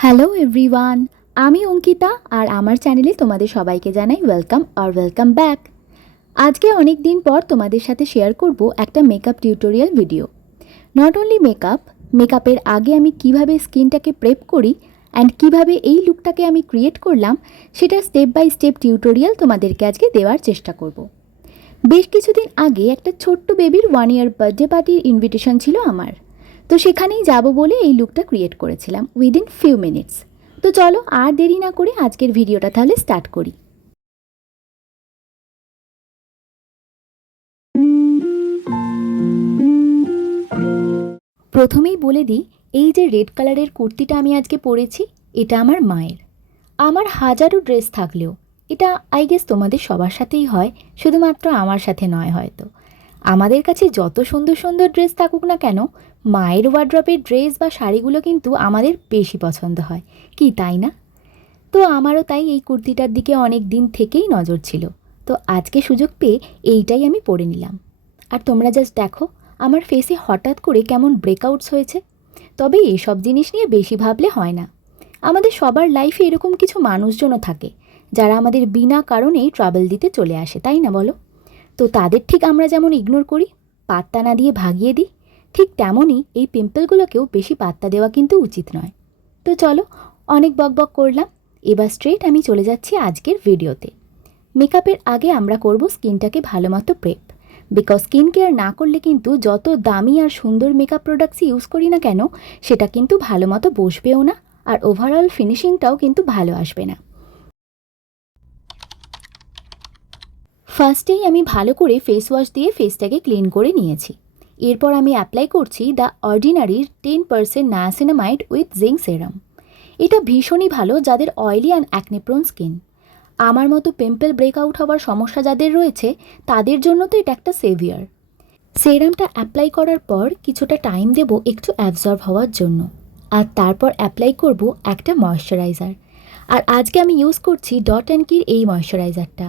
Hello everyone, আমি অঙ্কিতা আর আমার চ্যানেলে তোমাদের সবাইকে জানাই ওয়েলকাম ব্যাক। আজকে অনেক দিন পর তোমাদের সাথে শেয়ার করব একটা makeup tutorial video. Not only মেকআপের আগে আমি কিভাবে স্কিনটাকে প্রেপ করি অ্যান্ড কিভাবে এই লুকটাকে আমি ক্রিয়েট করলাম সেটা স্টেপ বাই স্টেপ টিউটোরিয়াল তোমাদেরকে আজকে দেওয়ার চেষ্টা করব। বেশ কিছুদিন আগে একটা ছোট্ট বেবির 1 ইয়ার বার্থডে পার্টির ইনভিটেশন ছিল আমার, তো সেখানেই যাব বলে এই লুকটা ক্রিয়েট করেছিলাম উইদিন ফিউ মিনিটস। তো চলো আর দেরি না করে আজকের ভিডিওটা তাহলে স্টার্ট করি। প্রথমেই বলে দিই, এই যে রেড কালারের কুর্তিটা আমি আজকে পরেছি এটা আমার মায়ের। আমার হাজারো ড্রেস থাকলেও এটা আই গেস তোমাদের সবার সাথেই হয়, শুধুমাত্র আমার সাথে নয় হয়তো। আমাদের কাছে যত সুন্দর সুন্দর ড্রেস থাকুক না কেন, মায়ের ওয়ার্ড্রপের ড্রেস বা শাড়িগুলো কিন্তু আমাদের বেশি পছন্দ হয়, কি তাই না? তো আমারও তাই এই কুর্তিটার দিকে অনেক দিন থেকেই নজর ছিল। তো আজকে সুযোগ পেয়ে এইটাই আমি পরে নিলাম। আর তোমরা জাস্ট দেখো আমার ফেসে হঠাৎ করে কেমন ব্রেকআউটস হয়েছে। তবে এসব জিনিস নিয়ে বেশি ভাবলে হয় না। আমাদের সবার লাইফে এরকম কিছু মানুষজনও থাকে যারা আমাদের বিনা কারণেই ট্রাবল দিতে চলে আসে, তাই না বলো? তো তাদের ঠিক আমরা যেমন ইগনোর করি, পাত্তা না দিয়ে ভাগিয়ে দিই, ঠিক তেমনই এই পিম্পলগুলোকেও বেশি পাত্তা দেওয়া কিন্তু উচিত নয়। তো চলো, অনেক বকবক করলাম, এবার স্ট্রেট আমি চলে যাচ্ছি আজকের ভিডিওতে। মেকআপের আগে আমরা করব স্কিনটাকে ভালো মতো প্রেপ, বিকজ স্কিন কেয়ার না করলে কিন্তু যত দামি আর সুন্দর মেকআপ প্রোডাক্টস ইউজ করি না কেন সেটা কিন্তু ভালো মতো বসবেও না, আর ওভারঅল ফিনিশিংটাও কিন্তু ভালো আসবে না। ফার্স্টেই আমি ভালো করে ফেস ওয়াশ দিয়ে ফেসটাকে ক্লিন করে নিয়েছি। এরপর আমি অ্যাপ্লাই করছি দ্য অর্ডিনারির 10% নায়াসিনামাইড উইথ জিঙ্ক সেরাম। এটা ভীষণই ভালো যাদের অয়েলি অ্যান্ড অ্যাকনেপ্রোন স্কিন। আমার মতো পিম্পল ব্রেকআউট হওয়ার সমস্যা যাদের রয়েছে তাদের জন্য তো এটা একটা সেভিয়ার। সেরামটা অ্যাপ্লাই করার পর কিছুটা টাইম দেব একটু অ্যাবজর্ব হওয়ার জন্য, আর তারপর অ্যাপ্লাই করব একটা ময়শ্চারাইজার। আর আজকে আমি ইউজ করছি ডট অ্যান্ড কির এই ময়শ্চারাইজারটা।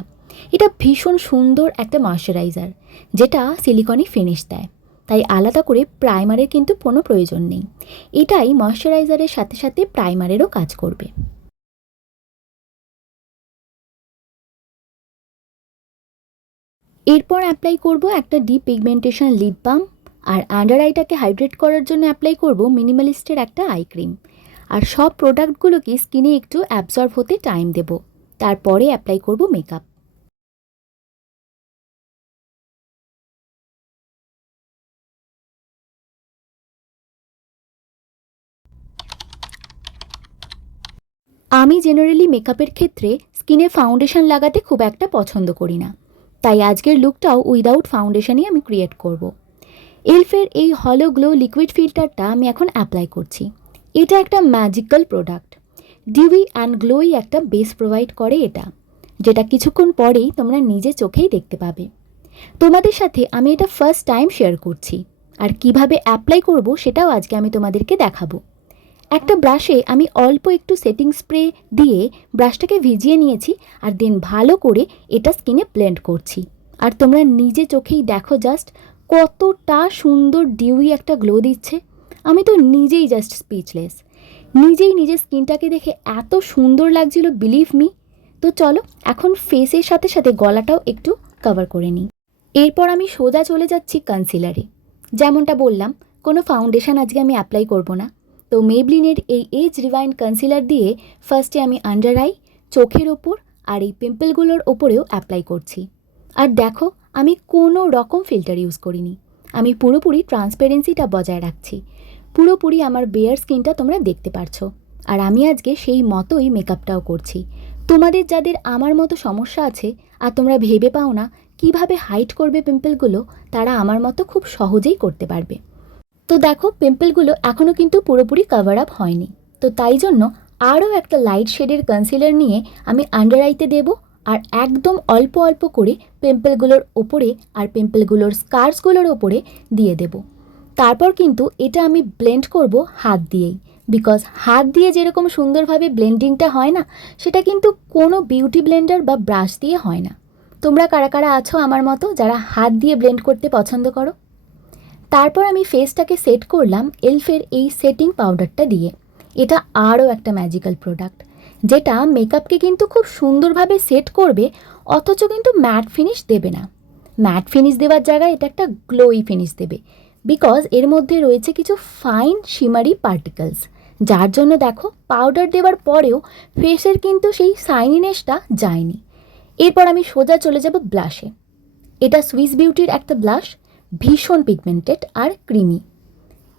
এটা ভীষণ সুন্দর একটা ময়শ্চারাইজার যেটা সিলিকনি ফিনিশ দেয়, তাই আলাদা করে প্রাইমারের কিন্তু কোনো প্রয়োজন নেই। এটাই ময়শ্চারাইজারের সাথে সাথে প্রাইমারেরও কাজ করবে। এরপর অ্যাপ্লাই করব একটা ডিপ পিগমেন্টেশন লিপ বাম, আর আন্ডার আইটাকে হাইড্রেট করার জন্য অ্যাপ্লাই করব মিনিমালিস্টের একটা আই ক্রিম। আর সব প্রোডাক্টগুলোকে স্কিনে একটু অ্যাবজর্ব হতে টাইম দেব, তারপরে অ্যাপ্লাই করব মেকআপ। আমি জেনারেলি মেকআপের ক্ষেত্রে স্কিনে ফাউন্ডেশন লাগাতে খুব একটা পছন্দ করি না, তাই আজকের লুকটাও উইদাউট ফাউন্ডেশনই আমি ক্রিয়েট করব। এলফের এই হলো গ্লো লিকুইড ফিল্টারটা আমি এখন অ্যাপ্লাই করছি। এটা একটা magical product, dewy and glowy একটা বেস প্রোভাইড করে এটা, যেটা কিছুক্ষণ পরেই তোমরা নিজে চোখেই দেখতে পাবে। তোমাদের সাথে আমি এটা ফার্স্ট টাইম শেয়ার করছি, আর কিভাবে অ্যাপ্লাই করব সেটাও আজকে আমি তোমাদেরকে দেখাবো। একটা ব্রাশে আমি অল্প একটু সেটিং স্প্রে দিয়ে ব্রাশটাকে ভিজিয়ে নিয়েছি, আর দেন ভালো করে এটা স্কিনে ব্লেন্ড করছি। আর তোমরা নিজে চোখেই দেখো জাস্ট কতটা সুন্দর ডিউই একটা গ্লো দিচ্ছে। আমি তো নিজেই জাস্ট স্পিচলেস, নিজেই নিজের স্কিনটাকে দেখে এত সুন্দর লাগছিল, বিলিভ মি। তো চলো এখন ফেসের সাথে সাথে গলাটাও একটু কভার করে নিই। এরপর আমি সোজা চলে যাচ্ছি কনসিলারে। যেমনটা বললাম, কোনো ফাউন্ডেশন আজকে আমি অ্যাপ্লাই করব না, তো মেবলিনের এই এজ রিভাইন্ড কনসিলার দিয়ে ফার্স্টে আমি আন্ডার আই, চোখের ওপর আর এই পিম্পলগুলোর ওপরেও অ্যাপ্লাই করছি। আর দেখো আমি কোনো রকম ফিল্টার ইউজ করিনি, আমি পুরোপুরি ট্রান্সপারেন্সিটা বজায় রাখছি। পুরোপুরি আমার বেয়ার স্কিনটা তোমরা দেখতে পারছো, আর আমি আজকে সেই মতোই মেকআপটাও করছি। তোমাদের যাদের আমার মতো সমস্যা আছে আর তোমরা ভেবে পাও না কিভাবে হাইড করবে পিম্পলগুলো, তারা আমার মতো খুব সহজেই করতে পারবে। তো দেখো পিম্পলগুলো এখনও কিন্তু পুরোপুরি কভার আপ হয়নি, তো তাই জন্য আরও একটা লাইট শেডের কনসিলার নিয়ে আমি আন্ডার আইতে দেবো, আর একদম অল্প অল্প করে পিম্পলগুলোর ওপরে আর পিম্পলগুলোর স্কার্সগুলোর ওপরে দিয়ে দেব। তারপর কিন্তু এটা আমি ব্লেন্ড করব হাত দিয়েই, বিকজ হাত দিয়ে যেরকম সুন্দরভাবে ব্লেন্ডিংটা হয় না, সেটা কিন্তু কোনো বিউটি ব্লেন্ডার বা ব্রাশ দিয়ে হয় না। তোমরা কারা কারা আছো আমার মতো যারা হাত দিয়ে ব্লেন্ড করতে পছন্দ করো? তারপর আমি ফেসটাকে সেট করলাম এলফের এই সেটিং পাউডারটা দিয়ে। এটা আরও একটা ম্যাজিক্যাল প্রোডাক্ট, যেটা মেকআপকে কিন্তু খুব সুন্দরভাবে সেট করবে, অথচ কিন্তু ম্যাট ফিনিশ দেবে না। ম্যাট ফিনিশ দেওয়ার জায়গায় এটা একটা গ্লোই ফিনিশ দেবে, বিকজ এর মধ্যে রয়েছে কিছু ফাইন শিমারি পার্টিকলস, যার জন্য দেখো পাউডার দেওয়ার পরেও ফেসের কিন্তু সেই শাইনিনেসটা যায়নি। এরপর আমি সোজা চলে যাব ব্লাশে। এটা সুইস বিউটির একটা ব্লাশ, ভীষণ পিগমেন্টেড আর ক্রিমি।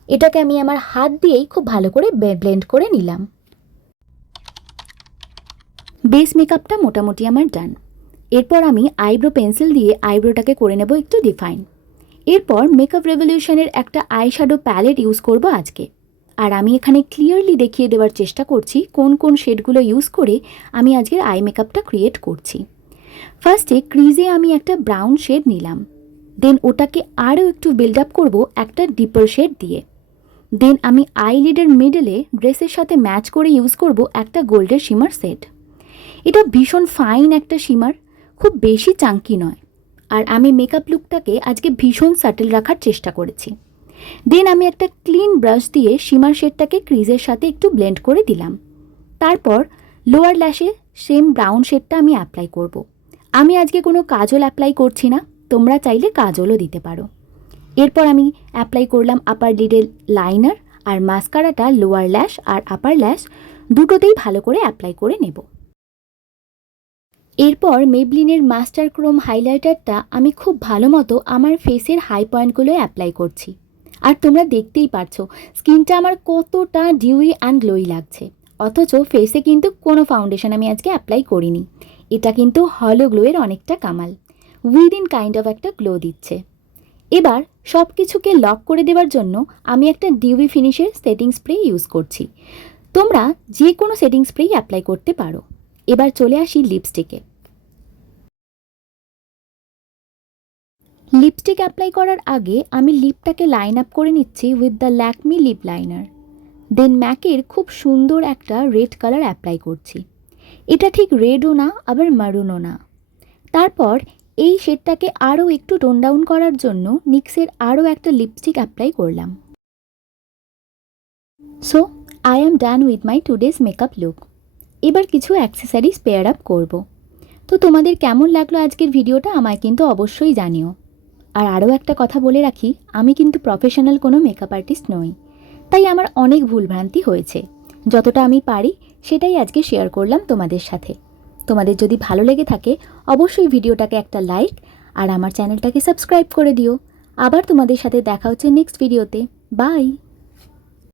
এটাকে আমি আমার হাত দিয়েই খুব ভালো করে ব্লেন্ড করে নিলাম। বেস মেকআপটা মোটামুটি আমার ডান। এরপর আমি আইব্রো পেন্সিল দিয়ে আইব্রোটাকে করে নেব একটু ডিফাইন। এরপর মেকআপ রেভলিউশনের একটা আই শ্যাডো প্যালেট ইউজ করব আজকে। আর আমি এখানে ক্লিয়ারলি দেখিয়ে দেওয়ার চেষ্টা করছি কোন কোন শেডগুলো ইউজ করে আমি আজকের আই মেকআপটা ক্রিয়েট করছি। ফার্স্টে ক্রিজে আমি একটা ব্রাউন শেড নিলাম, দেন ওটাকে আরও একটু বিল্ড আপ করবো একটা ডিপার শেড দিয়ে। দেন আমি আইলিডের মিডলে ড্রেসের সাথে ম্যাচ করে ইউজ করব একটা গোল্ডের শিমার সেট। এটা ভীষণ ফাইন একটা শিমার, খুব বেশি চাঙ্কি নয়। আর আমি মেকআপ লুকটাকে আজকে ভীষণ সাটেল রাখার চেষ্টা করেছি। দেন আমি একটা ক্লিন ব্রাশ দিয়ে শিমার শেডটাকে ক্রিজের সাথে একটু ব্লেন্ড করে দিলাম। তারপর লোয়ার ল্যাশে সেম ব্রাউন শেডটা আমি অ্যাপ্লাই করব। আমি আজকে কোনো কাজল অ্যাপ্লাই করছি না, তোমরা চাইলে কাজলও দিতে পারো। এরপর আমি অ্যাপ্লাই করলাম আপার লিডের লাইনার আর মাস্কারাটা লোয়ার ল্যাশ আর আপার ল্যাশ দুটোতেই ভালো করে অ্যাপ্লাই করে নেব। এরপর মেবলিনের মাস্টার ক্রোম হাইলাইটারটা আমি খুব ভালো মতো আমার ফেসের হাই পয়েন্টগুলোয় অ্যাপ্লাই করছি। আর তোমরা দেখতেই পারছো স্কিনটা আমার কতটা ডিউই অ্যান্ড গ্লোই লাগছে, অথচ ফেসে কিন্তু কোনো ফাউন্ডেশন আমি আজকে অ্যাপ্লাই করিনি। এটা কিন্তু হলো গ্লোয়ের অনেকটা কামাল, উইদিন কাইন্ড অফ একটা গ্লো দিচ্ছে। এবার সব কিছুকে লক করে দেওয়ার জন্য আমি একটা ডিউই ফিনিশের সেটিং স্প্রে ইউজ করছি। তোমরা যে কোনো সেটিং স্প্রেই অ্যাপ্লাই করতে পারো। এবার চলে আসি লিপস্টিকে। লিপস্টিক অ্যাপ্লাই করার আগে আমি লিপটাকে লাইন আপ করে নিচ্ছি with the Lakme lip liner. Then ম্যাকের খুব সুন্দর একটা রেড কালার অ্যাপ্লাই করছি। এটা ঠিক রেডও না আবার মারুনও না। তারপর এই শেডটাকে আরও একটু টোন ডাউন করার জন্য নিক্সের আরও একটা লিপস্টিক অ্যাপ্লাই করলাম। So I am done with my today's makeup look. এবার কিছু অ্যাক্সেসরিজ পেয়ার আপ করব। তো তোমাদের কেমন লাগলো আজকের ভিডিওটা আমায় কিন্তু অবশ্যই জানিও। আর আরও একটা কথা বলে রাখি, আমি কিন্তু প্রফেশনাল কোনো মেকআপ আর্টিস্ট নই, তাই আমার অনেক ভুলভ্রান্তি হয়েছে। যতটা আমি পারি সেটাই আজকে শেয়ার করলাম তোমাদের সাথে। তোমাদের যদি ভালো লেগে থাকে অবশ্যই ভিডিওটাকে একটা লাইক আর আমার চ্যানেলটাকে সাবস্ক্রাইব করে দিও। আবার তোমাদের সাথে দেখা হচ্ছে নেক্সট ভিডিওতে। বাই।